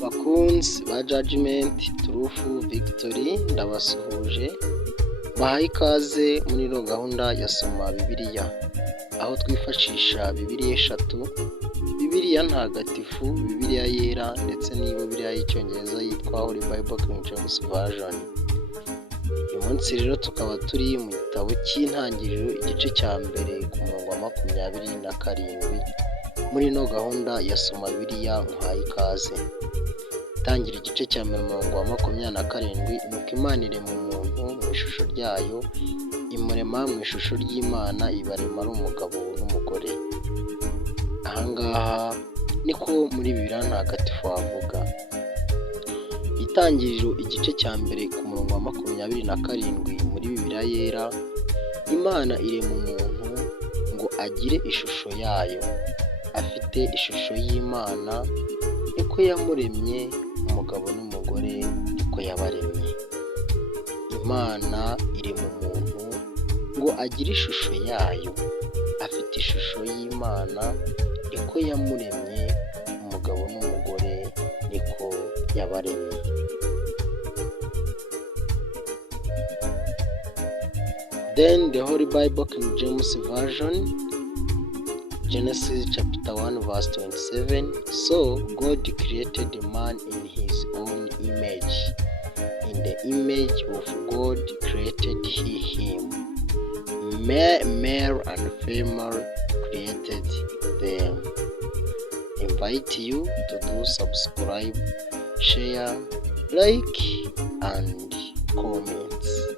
Bakunzi ba Judgment Truth Victory, ndabasuhuje bahaye ikaze muri ino gahunda ya Soma Bibiliya, aho twifashisha Bibiliya eshatu, Bibiliya ntagatifu, Bibiliya yera ndetse n'iyo Bibiliya y'icyongereza yitwa Holy Bible King James Version. Uyu munsi rero tukaba turi mu gitabo cy'intangiriro igice cya mbere ku murongo wa 27 muri ino gahunda ya Soma Bibiliya muhaye ikaze. Tangira igice cya mbere umurongo wa 27, nuko Imana irema umuntu mu ishusho ryayo, imurema mu ishusho ry'Imana, ibarema ari umugabo n'umugore. Ahangaha niko muri Bibiliya ntagatifu havuga. Itangiriro igice cya mbere ku murongo wa 27 muri Bibiliya yera, Imana irema umuntu ngo agire ishusho yayo, afite ishusho y'Imana, niko yamuremye, umugabo n'umugore niko yabaremye. Imana irema umuntu ngo agire ishusho yayo, afite ishusho y'Imana, niko yamuremye, umugabo n'umugore niko yabaremye. Then the Holy Bible King James Version, Genesis chapter 1 verse 27. So God created man in his own image. In the image of God created he him. Male and female created them. Invite you to do subscribe, share, like and comments.